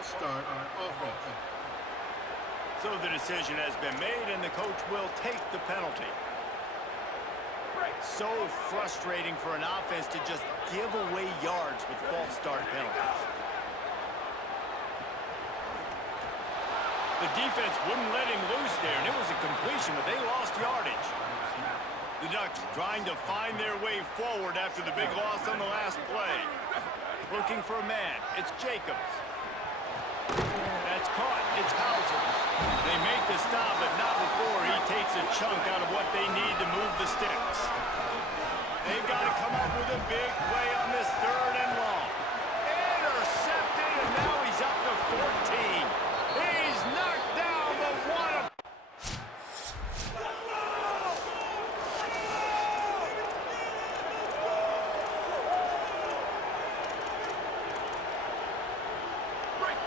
false start on offense. So the decision has been made, and the coach will take the penalty. So frustrating for an offense to just give away yards with false start penalties. The defense wouldn't let him loose there, and it was a completion, but they lost yardage. The Ducks trying to find their way forward after the big loss on the last play. Looking for a man. It's Jacobs. That's caught. It's Hauser. They make the stop, but not before he takes a chunk out of what they need to move the sticks. They've got to come up with a big play on this third and long. Intercepted, and now he's up to 14. He's knocked down, but what a...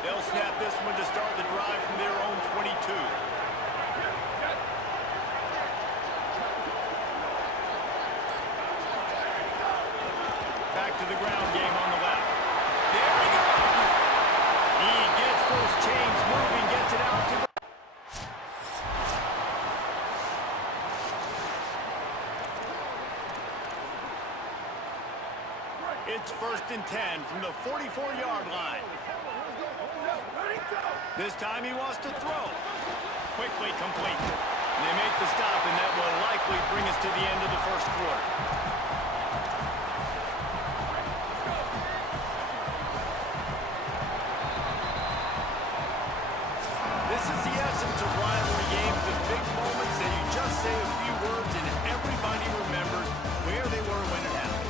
They'll snap this one to start the drive from their own 22. Back to the ground game on the left. There we go! He gets those chains moving, gets it out to the... It's 1st and 10 from the 44-yard line. This time he wants to throw. Quickly complete. And they make the stop, and that will likely bring us to the end of the first quarter. This is the essence of rivalry games, the big moments that you just say a few words and everybody remembers where they were when it happened.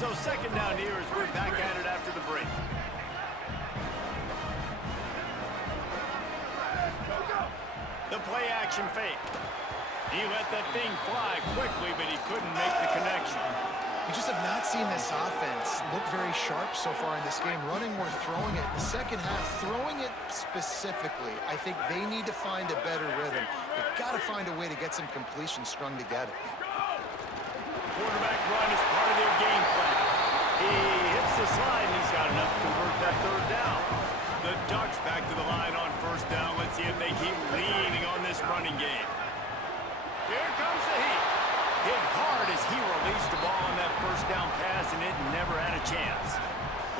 So 2nd down here as we're back at it after the break. The play action fake. He let that thing fly quickly, but he couldn't make the connection. We just have not seen this offense look very sharp so far in this game. Running or throwing it. The second half, throwing it specifically, I think they need to find a better rhythm. They've got to find a way to get some completion strung together. Quarterback run is part of their game plan. He hits the slide, and he's got enough to convert that 3rd down. The Ducks back to the line on 1st down. Let's see if they keep leaning on this running game. Here comes the heat. Hit hard as he released the ball on that 1st down pass, and it never had a chance.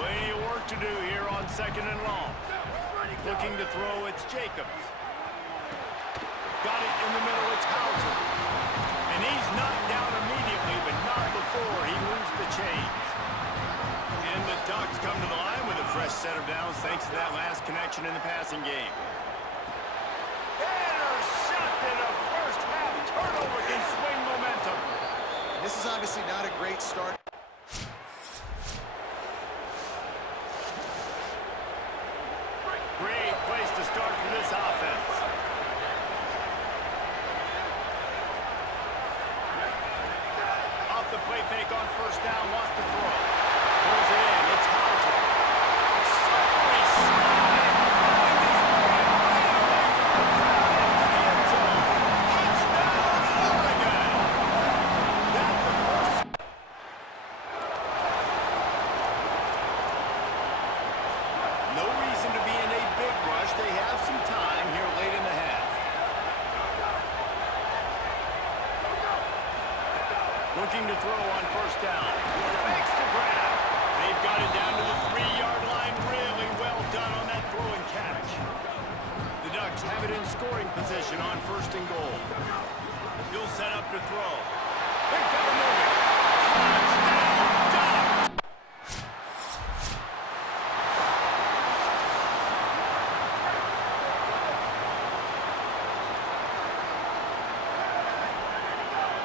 Plenty of work to do here on 2nd and long. Looking to throw, it's Jacobs. Got it in the middle, it's Hauser. And he's knocked down immediately, but not before he moves the chains. And the Ducks come to the line with a fresh set of downs thanks to that last connection in the passing game. Intercepted, a first half turnover can swing momentum. This is obviously not a great start. Great place to start for this offense. Off the play fake on 1st down, wants to throw. Pulls it in, it's Hauser. Slippery slide, throwing this one right away from the crowd into the end zone. Touchdown, Oregon! That's the first. No reason to be in a big rush. They have some time here late in the half. Looking to throw on 1st down. Makes the grab. They've got it down to the 3-yard line. Really well done on that throw and catch. The Ducks have it in scoring position on 1st and goal. He'll set up to throw. Big fella moving. Touchdown, Ducks!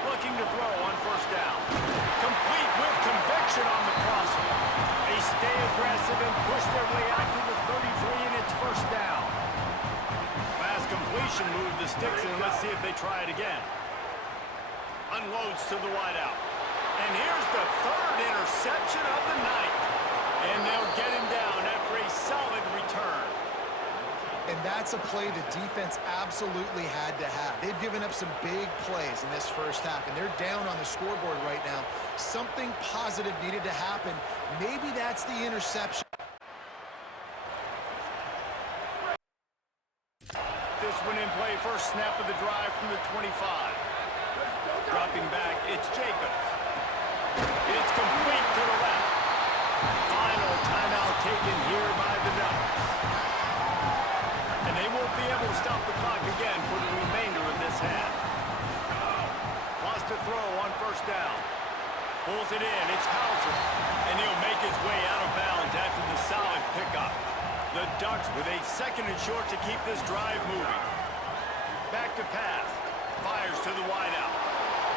Looking to throw on 1st down. Complete with conviction on the crosser. They stay aggressive and push their way out to the 33, and it's 1st down. Last completion moved the sticks, and let's see if they try it again. Unloads to the wideout. And here's the 3rd interception of the night. And they'll get him down after a solid return. And that's a play the defense absolutely had to have. They've given up some big plays in this first half, and they're down on the scoreboard right now. Something positive needed to happen. Maybe that's the interception. This one in play, first snap of the drive from the 25. Dropping back, it's Jacobs. It's complete to the left. Final timeout taken here by the Ducks. And they won't be able to stop the clock again for the remainder of this half. Lost a throw on first down. Pulls it in, it's Hauser. And he'll make his way out of bounds after the solid pickup. The Ducks with a second and short to keep this drive moving. Back to pass. Fires to the wideout.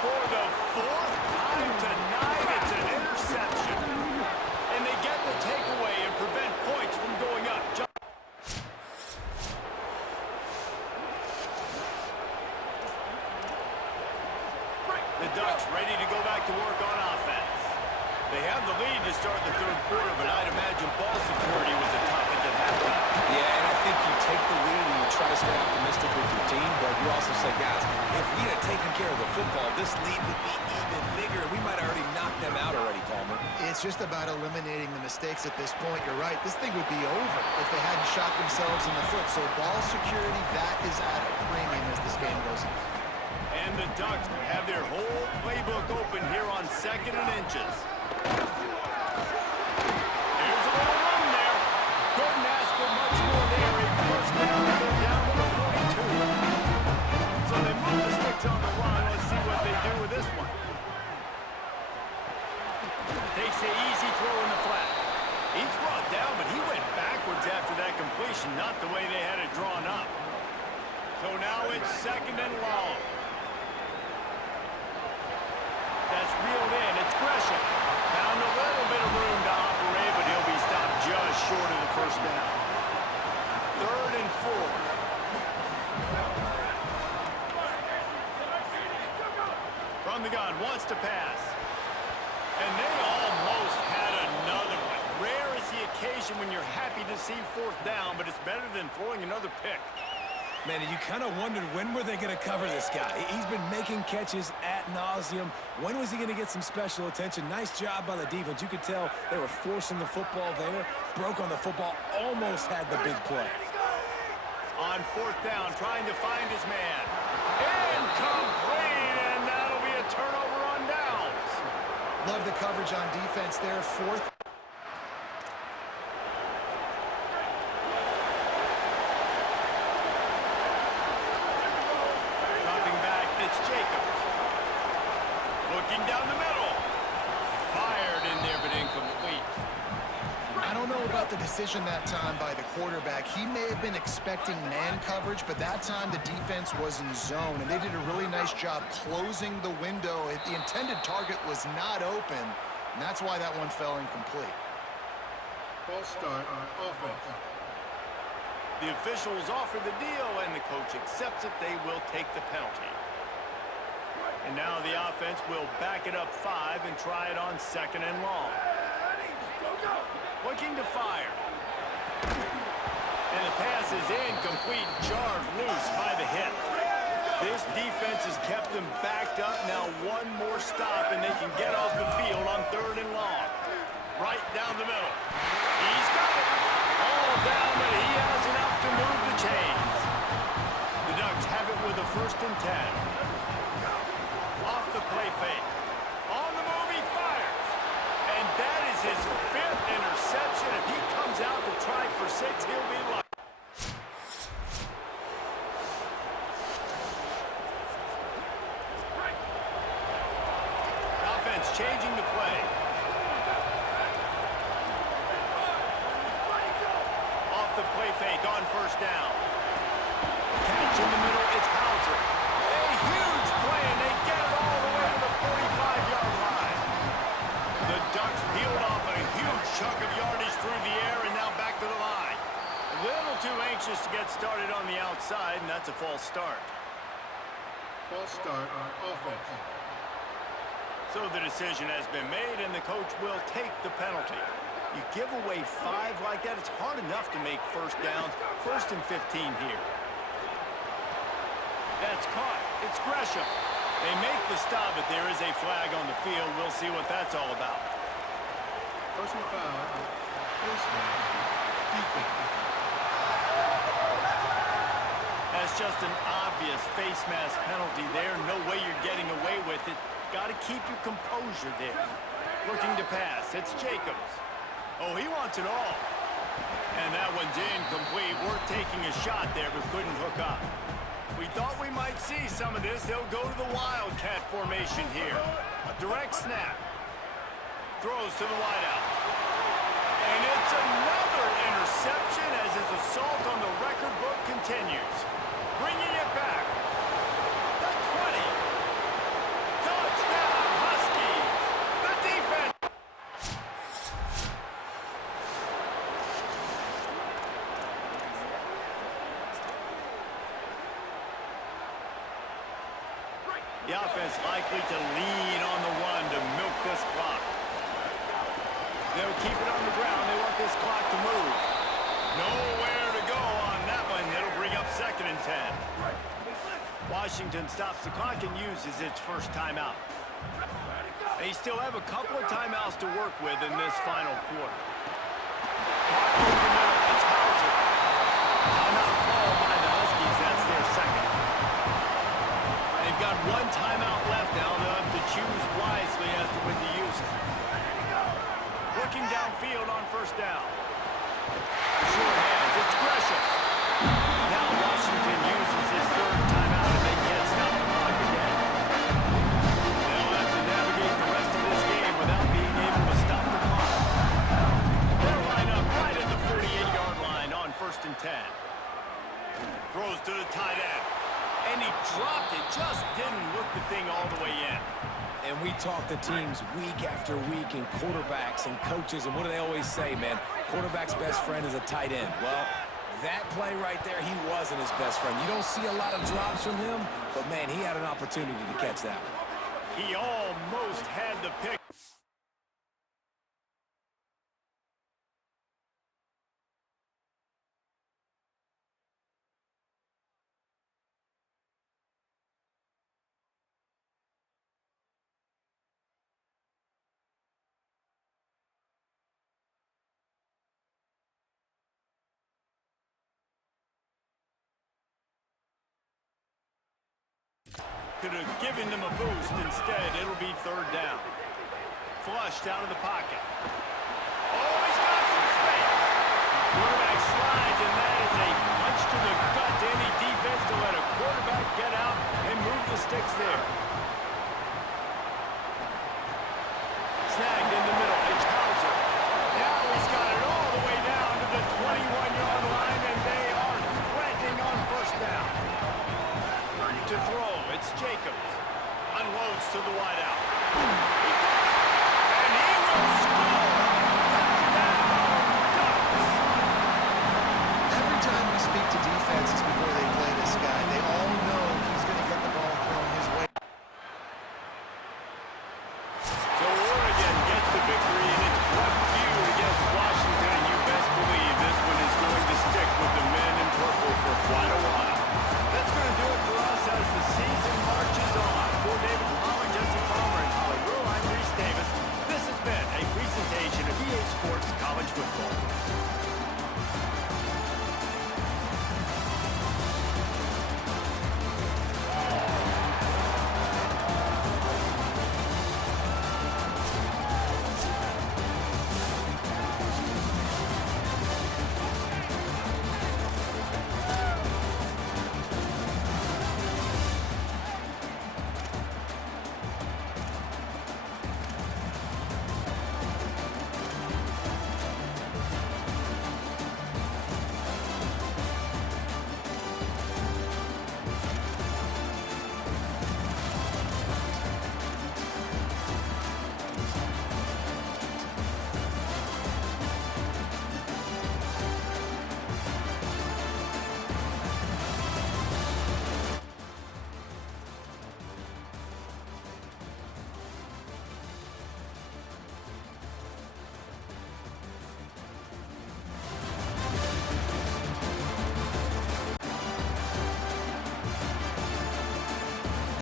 For the fourth time tonight, it's an interception. And they get the takeaway and prevent points from going up. The Ducks ready to go back to work on offense. They have the lead to start the third quarter, but I'd imagine ball security was a topic at halftime. Yeah, and I think you take the lead and you try to stay optimistic with your team, but you also say, guys, if we had taken care of the football, this lead would be even bigger. We might have already knocked them out already, Palmer. It's just about eliminating the mistakes at this point. You're right. This thing would be over if they hadn't shot themselves in the foot. So ball security, that is at a premium as this game goes on. And the Ducks have their whole playbook open here on second and inches. There's a little room there. Couldn't ask for much more there. First down, they're down to the 42. So they move the sticks on the run. Let's see what they do with this one. Takes the easy throw in the flat. He's brought down, but he went backwards after that completion, not the way they had it drawn up. So now it's second and long. That's reeled in. It's Gresham. Found a little bit of room to operate, but he'll be stopped just short of the first down. Third and 4. From the gun, wants to pass. And they almost had another one. Rare is the occasion when you're happy to see fourth down, but it's better than throwing another pick. Man, you kind of wondered when were they going to cover this guy. He's been making catches ad nauseum. When was he going to get some special attention? Nice job by the defense. You could tell they were forcing the football there. Broke on the football, almost had the big play. On fourth down, trying to find his man. Incomplete, and that'll be a turnover on downs. Love the coverage on defense there. Fourth. It's Jacobs. Looking down the middle. Fired in there, but incomplete. I don't know about the decision that time by the quarterback. He may have been expecting man coverage, but that time the defense was in zone, and they did a really nice job closing the window. The intended target was not open, and that's why that one fell incomplete. False start on offense. The officials offer the deal, and the coach accepts it. They will take the penalty. And now the offense will back it up 5 and try it on second and long. Looking to fire. And the pass is incomplete, jarred loose by the hip. This defense has kept them backed up. Now one more stop, and they can get off the field on third and long. Right down the middle. He's got it. All down, but he has enough to move the chains. The Ducks have it with a first and 10. Off the play fake. On the move, he fires. And that is his 5th interception. If he comes out to try for 6, he'll be lucky. Offense changing the play. Off the play fake on first down. Catch in the middle, it's Hauser. A huge play, and they get it all the way to the 45-yard line. The Ducks peeled off a huge chunk of yardage through the air, and now back to the line. A little too anxious to get started on the outside, and that's a false start. False start on offense. So the decision has been made, and the coach will take the penalty. You give away 5 like that, it's hard enough to make first downs. 1st and 15 here. That's caught. It's Gresham. They make the stop, but there is a flag on the field. We'll see what that's all about. Personal foul. Baseline. Defense. That's just an obvious face mask penalty there. No way you're getting away with it. Got to keep your composure there. Looking to pass. It's Jacobs. Oh, he wants it all. And that one's incomplete. Worth taking a shot there, but couldn't hook up. We thought we might see some of this. They'll go to the Wildcat formation here. A direct snap. Throws to the wideout. And it's another interception as his assault on the record book continues. Bringing it back. The 20. Touchdown, Huskies. The defense. The offense likely to lean on the run to milk this clock. They'll keep it on the ground. They want this clock to move. Nowhere to go on that one. It'll bring up 2nd and 10. Washington stops the clock and uses its first timeout. They still have a couple of timeouts to work with in this final quarter. Clock over the middle. It's Hauser. Timeout called by the Huskies. That's their 2nd. They've got 1 timeout left now. They'll have to choose wisely as to when to use it. Looking downfield on 1st down. Short hands. It's Gresham. Now Washington uses his 3rd timeout and they can't stop the clock again. They'll have to navigate the rest of this game without being able to stop the clock. They'll line up right at the 48-yard line on 1st and 10. Throws to the tight end. And he dropped it. Just didn't look the thing all the way in. And we talk to teams week after week and quarterbacks and coaches, and what do they always say, man? Quarterback's best friend is a tight end. Well, that play right there, he wasn't his best friend. You don't see a lot of drops from him, but, man, he had an opportunity to catch that one. He almost had the pick. Could have given them a boost. Instead, it'll be 3rd down. Flushed out of the pocket. Oh, he's got some space. Quarterback slides, and that is a punch to the gut to any defense to let a quarterback get out and move the sticks there. Snagged in the middle. It's Hauser. Now he's got it all the way down to the 21-yard line, and they are threatening on 1st down. To throw, it's Jacobs. Unloads to the wideout. And he will score! Touchdown, Ducks! Every time we speak to defenses,